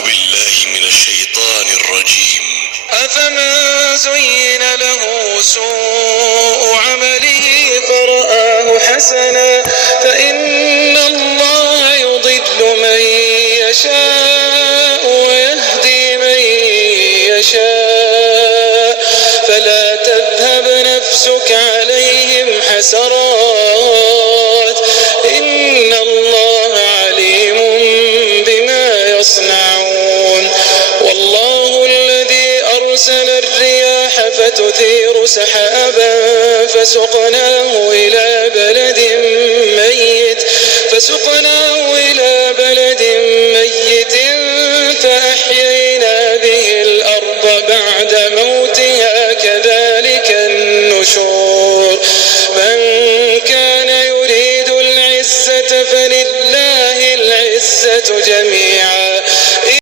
بالله من الشيطان الرجيم. أفمن زين له سوء عمله فرآه حسنا فإن الله يضل من يشاء ويهدي من يشاء فلا تذهب نفسك عليهم حسرات إن الله عليم بما يصنعون. والله الذي أرسل الرياح فتثير سحابا فسقناه إلى بلد ميت فأحيينا به الأرض بعد موتها كذلك النشور. من كان يريد العزة فلله العزة جميعا